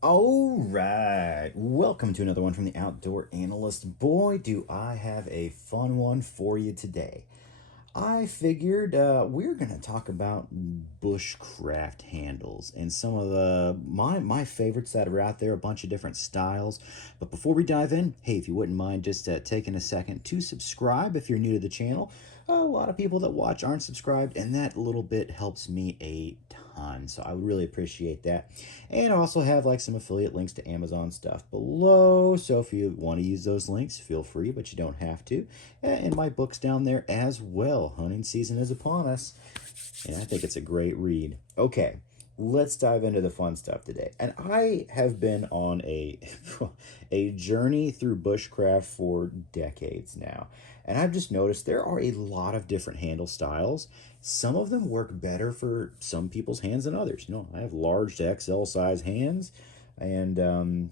All right, welcome to another one from the Outdoor Analyst. Boy, do I have a fun one for you today. I figured we're gonna talk about bushcraft handles and some of my favorites that are out there, a bunch of different styles. But before we dive in, hey, if you wouldn't mind just taking a second to subscribe if you're new to the channel. A lot of people that watch aren't subscribed, and that little bit helps me a ton. So I would really appreciate that. And I also have like some affiliate links to Amazon stuff below. So if you want to use those links, feel free, but you don't have to. And my book's down there as well. Hunting season is upon us, and I think it's a great read. Okay, let's dive into the fun stuff today. And I have been on a a journey through bushcraft for decades now. And I've just noticed there are a lot of different handle styles. Some of them work better for some people's hands than others. I have large to XL size hands, and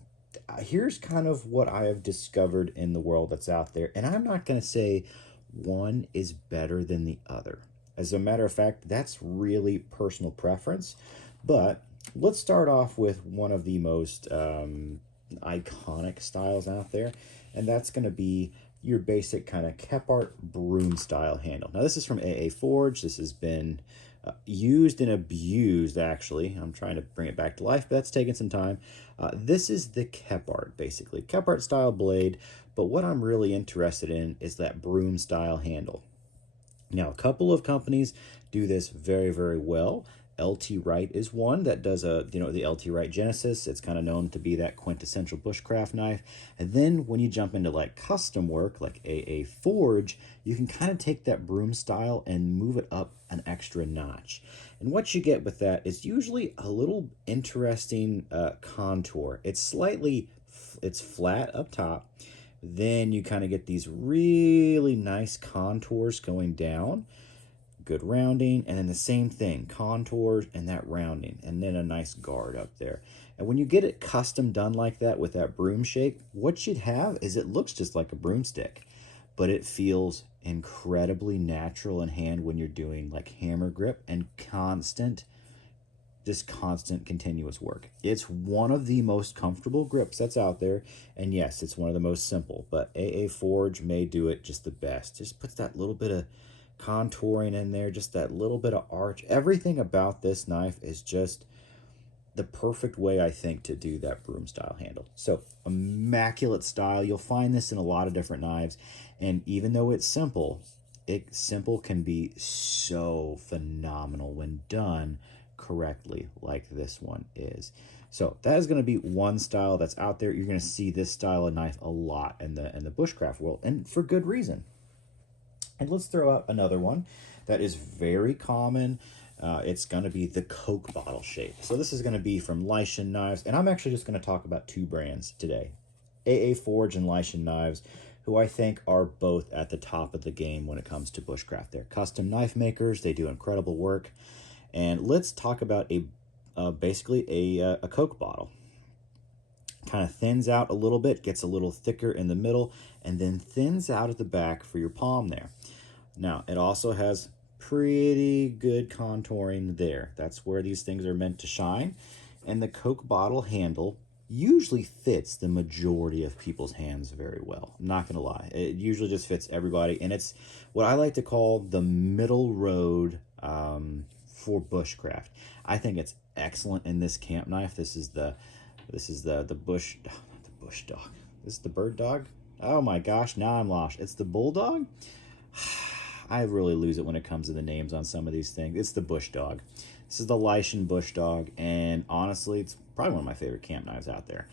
here's kind of what I have discovered in the world that's out there. And I'm not going to say one is better than the other. As a matter of fact, that's really personal preference. But let's start off with one of the most iconic styles out there, and that's going to be your basic kind of Kepart broom style handle. Now, this is from AA Forge. This has been used and abused, actually. I'm trying to bring it back to life, but that's taking some time. This is the Kepart, basically. Kepart style blade, but what I'm really interested in is that broom style handle. Now, a couple of companies do this very, very well. LT Wright is one that does the LT Wright Genesis. It's kind of known to be that quintessential bushcraft knife. And then when you jump into like custom work, like AA Forge, you can kind of take that broom style and move it up an extra notch. And what you get with that is usually a little interesting contour. It's flat up top. Then you kind of get these really nice contours going down, good rounding, and then the same thing, contours and that rounding, and then a nice guard up there. And when you get it custom done like that with that broom shape, what you'd have is it looks just like a broomstick, but it feels incredibly natural in hand when you're doing like hammer grip and constant continuous work. It's one of the most comfortable grips that's out there, and yes, it's one of the most simple, but AA Forge may do it just the best. Just puts that little bit of contouring in there, just that little bit of arch. Everything about this knife is just the perfect way, I think, to do that broom style handle. So immaculate style. You'll find this in a lot of different knives, and even though it's simple, simple can be so phenomenal when done correctly, like this one is. So that is going to be one style that's out there. You're going to see this style of knife a lot in the bushcraft world, and for good reason. And let's throw out another one that is very common. It's going to be the Coke bottle shape. So this is going to be from Leishan Knives, and I'm actually just going to talk about two brands today, AA Forge and Leishan Knives, who I think are both at the top of the game when it comes to bushcraft. They're custom knife makers. They do incredible work. And let's talk about basically a Coke bottle. Kind of thins out a little bit, gets a little thicker in the middle, and then thins out at the back for your palm there. Now, it also has pretty good contouring there. That's where these things are meant to shine. And the Coke bottle handle usually fits the majority of people's hands very well. I'm not going to lie. It usually just fits everybody. And it's what I like to call the middle road for bushcraft. I think it's excellent in this camp knife. This is the bush, not the bush dog. This is the bird dog. Oh my gosh, now I'm lost. It's the bulldog. I really lose it when it comes to the names on some of these things. It's the bush dog. This is the Leishan bush dog, and honestly, it's probably one of my favorite camp knives out there.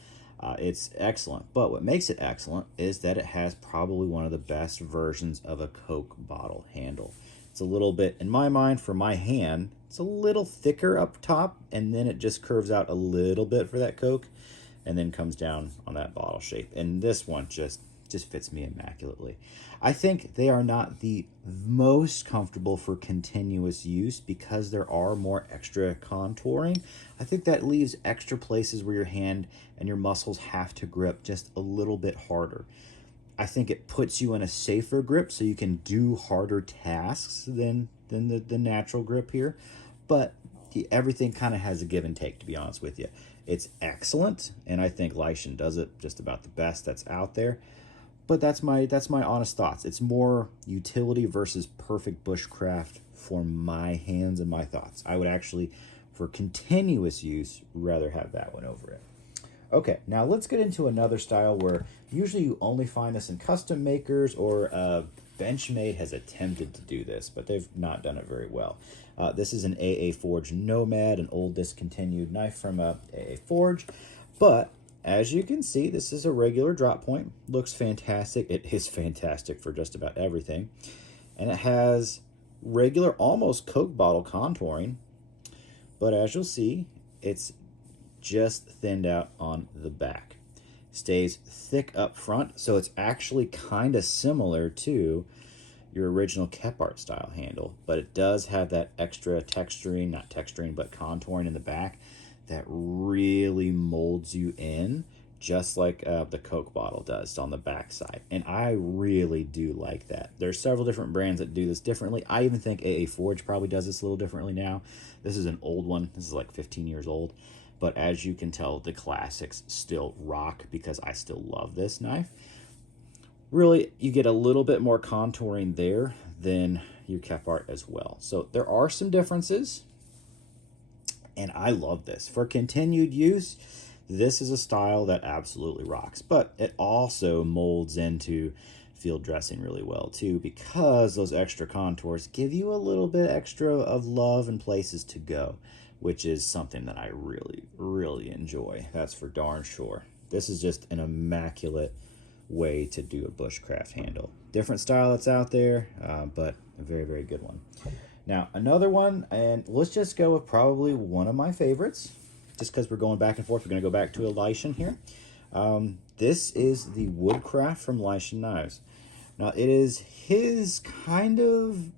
It's excellent, but what makes it excellent is that it has probably one of the best versions of a Coke bottle handle. It's a little bit, in my mind, for my hand, it's a little thicker up top, and then it just curves out a little bit for that Coke, and then comes down on that bottle shape. And this one just fits me immaculately. I think they are not the most comfortable for continuous use because there are more extra contouring. I think that leaves extra places where your hand and your muscles have to grip just a little bit harder. I think it puts you in a safer grip so you can do harder tasks than the natural grip here. But everything kind of has a give and take, to be honest with you. It's excellent, and I think Lycian does it just about the best that's out there. But that's my honest thoughts. It's more utility versus perfect bushcraft for my hands and my thoughts. I would actually, for continuous use, rather have that one over it. Okay, now let's get into another style where usually you only find this in custom makers, or Benchmade has attempted to do this, but they've not done it very well. This is an AA Forge Nomad, an old discontinued knife from AA Forge, but as you can see, this is a regular drop point. Looks fantastic. It is fantastic for just about everything. And it has regular, almost Coke bottle contouring, but as you'll see, it's just thinned out on the back. Stays thick up front, so it's actually kind of similar to your original Kephart style handle, but it does have that extra texturing, not texturing, but contouring in the back that really molds you in, just like the Coke bottle does on the back side. And I really do like that. There's several different brands that do this differently. I even think AA Forge probably does this a little differently now. This is an old one. This is like 15 years old. But as you can tell, the classics still rock because I still love this knife. Really, you get a little bit more contouring there than your Kephart as well. So there are some differences, and I love this. For continued use, this is a style that absolutely rocks, but it also molds into field dressing really well too, because those extra contours give you a little bit extra of love and places to go, which is something that I really, really enjoy. That's for darn sure. This is just an immaculate way to do a bushcraft handle. Different style that's out there, but a very, very good one. Now, another one, and let's just go with probably one of my favorites, just because we're going back and forth. We're going to go back to a Lycian here. This is the Woodcraft from Lycian Knives. Now, it is his kind of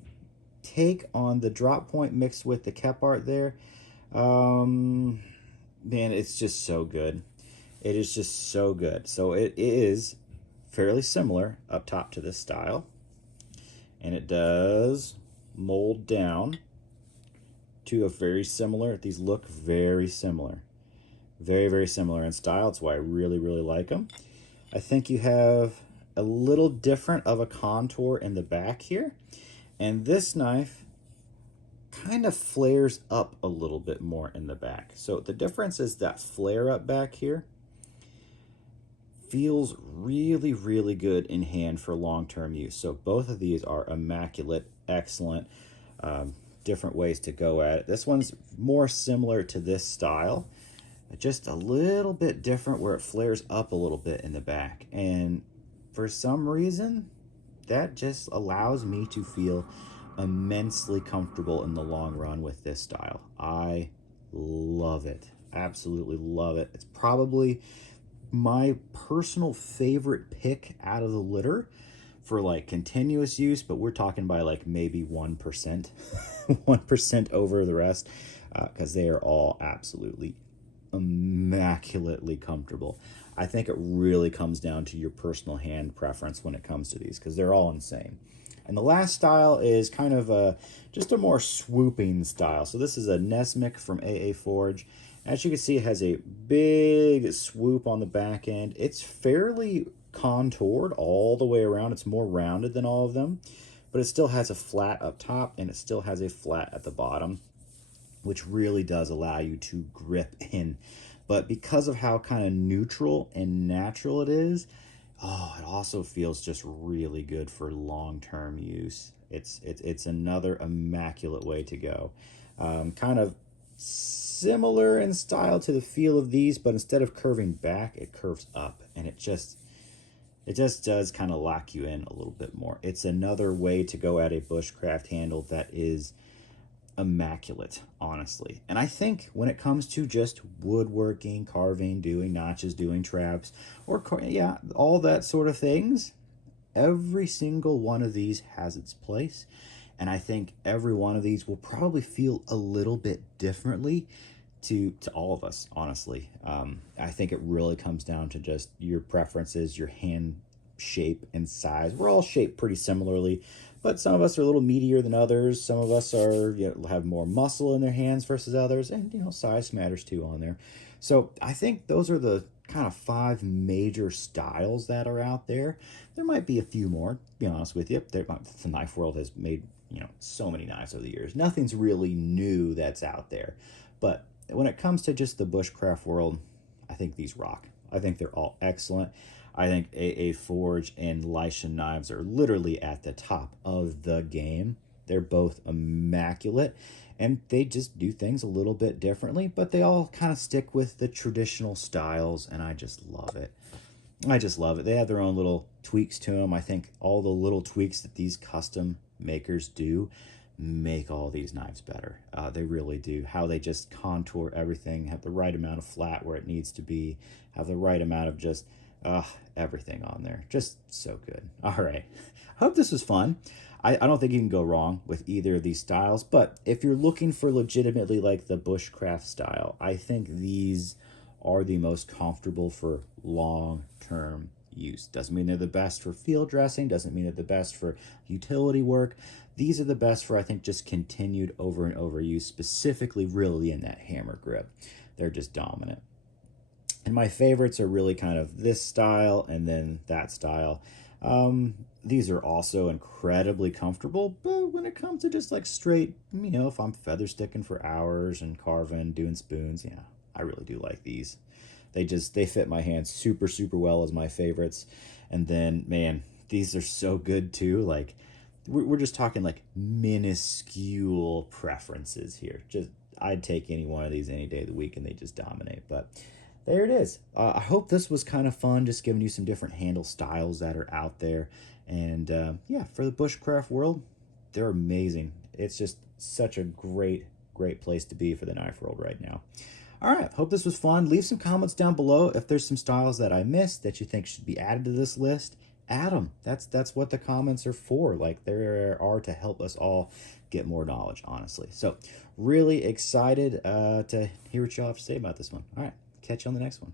take on the drop point mixed with the Kephart there. Man, it's just so good. It is just so good. So it is fairly similar up top to this style, and it does mold down to a very similar, these look very similar, very, very similar in style. That's why I really, really like them. I think you have a little different of a contour in the back here, and this knife kind of flares up a little bit more in the back. So the difference is that flare up back here feels really, really good in hand for long-term use. So both of these are immaculate, excellent, different ways to go at it. This one's more similar to this style, just a little bit different where it flares up a little bit in the back. And for some reason, that just allows me to feel immensely comfortable in the long run with this style. I love it. Absolutely love it. It's probably my personal favorite pick out of the litter for like continuous use, but we're talking by like maybe 1%, 1% over the rest, because they are all absolutely immaculately comfortable. I think it really comes down to your personal hand preference when it comes to these, because they're all insane. And the last style is kind of just a more swooping style. So this is a Nesmik from AA Forge. As you can see, it has a big swoop on the back end. It's fairly contoured all the way around. It's more rounded than all of them, but it still has a flat up top and it still has a flat at the bottom, which really does allow you to grip in. But because of how kind of neutral and natural it is, oh, it also feels just really good for long-term use. It's another immaculate way to go. Kind of similar in style to the feel of these, but instead of curving back, it curves up, and it just does kind of lock you in a little bit more. It's another way to go at a bushcraft handle that is immaculate, honestly. And I think when it comes to just woodworking, carving, doing notches, doing traps, or yeah, all that sort of things, every single one of these has its place. And I think every one of these will probably feel a little bit differently to all of us, honestly. I think it really comes down to just your preferences, your hand shape and size. We're all shaped pretty similarly, but some of us are a little meatier than others. Some of us are, have more muscle in their hands versus others, and size matters too on there. So I think those are the kind of 5 major styles that are out there. There might be a few more, to be honest with you. The knife world has made so many knives over the years. Nothing's really new that's out there, but when it comes to just the bushcraft world, I think these rock. I think they're all excellent. I think AA Forge and Leisha knives are literally at the top of the game. They're both immaculate, and they just do things a little bit differently, but they all kind of stick with the traditional styles, and I just love it. I just love it. They have their own little tweaks to them. I think all the little tweaks that these custom makers do make all these knives better. They really do. How they just contour everything, have the right amount of flat where it needs to be, have the right amount of just everything on there. Just so good. All right. I hope this was fun. I don't think you can go wrong with either of these styles, but if you're looking for legitimately like the bushcraft style, I think these are the most comfortable for long-term use. Doesn't mean they're the best for field dressing, doesn't mean they're the best for utility work. These are the best for, I think, just continued over and over use, specifically really in that hammer grip. They're just dominant. And my favorites are really kind of this style and then that style. These are also incredibly comfortable, but when it comes to just like straight, if I'm feather sticking for hours and carving, doing spoons, yeah, I really do like these. They fit my hands super, super well as my favorites. And then, man, these are so good too. Like, we're just talking like minuscule preferences here. Just, I'd take any one of these any day of the week and they just dominate. But there it is. I hope this was kind of fun, just giving you some different handle styles that are out there. And yeah, for the bushcraft world, they're amazing. It's just such a great, great place to be for the knife world right now. All right, hope this was fun. Leave some comments down below if there's some styles that I missed that you think should be added to this list. Add them. That's what the comments are for. Like, they are to help us all get more knowledge, honestly. So really excited to hear what y'all have to say about this one. All right, catch you on the next one.